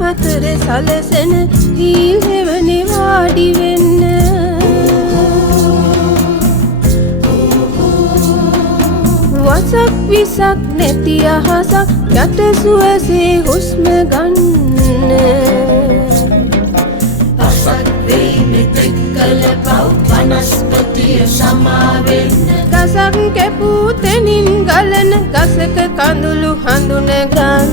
පතර සලසන heel හෙවනේ වාඩි වෙන්න වසක් විසක් නැති අහසක් යට සුවසේ හුස්ම ගන්න පසක් වෙයි මෙතෙක් කළ පව් වනස්පතිය සමාවෙන්න ගසක් කැපූ තැනින් ගලන ගසක කඳුළු හඳුන ගන්න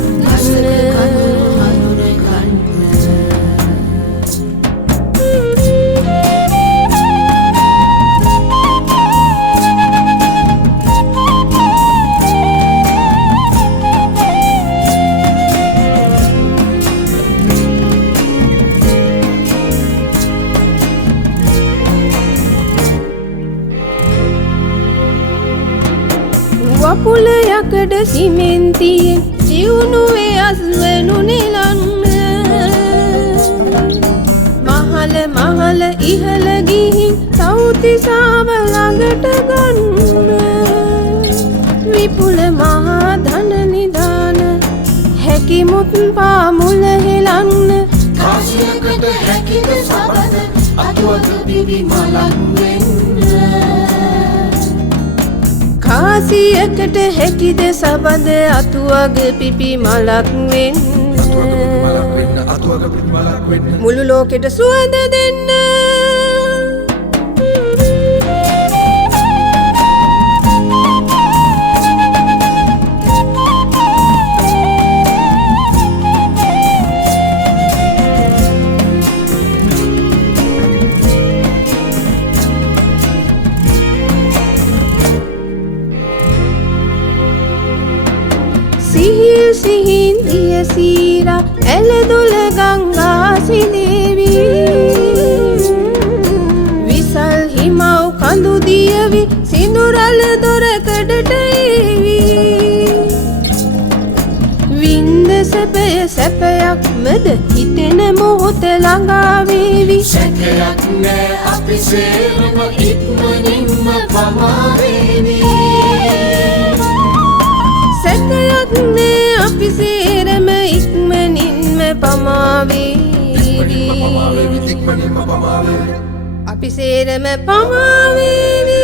වපුල යකඩ සිමෙන්තියෙන් සිවුණුවේ අස්වනු නෙලන්න මහල මහල ඉහළ ගිහින් තව්තිසාව ළඟට ගන්න විපුල මහා ධන නිදාන හැකිමුත් පාමුල හෙලන්න කාසියකට හැකිද සබඳ අතුවක පිබි මලක් වෙන්න කාසියකට හැකිද සබඳ අතුවග පිපි මලක් වෙන්න මුළු ලෝකෙට සුවඳ දෙන්න සිහිල් සිහින් දිය සීරා ඇලදොල ගංගා සිනේවි විසල් හිමව් කඳු දියවි සිඳුරල දොරකඩට ඒවි වින්ද සැපය සැපයක් මද හිතෙන මොහොත ළඟා වේවි සැකයක් නෑ අපි සේරම ඉක්මනින්ම පමාවේවි සැකයක් නෑ අපි සේරම ඉක්මනින්ම පමාවේවි අපි සේරම පමාවේවි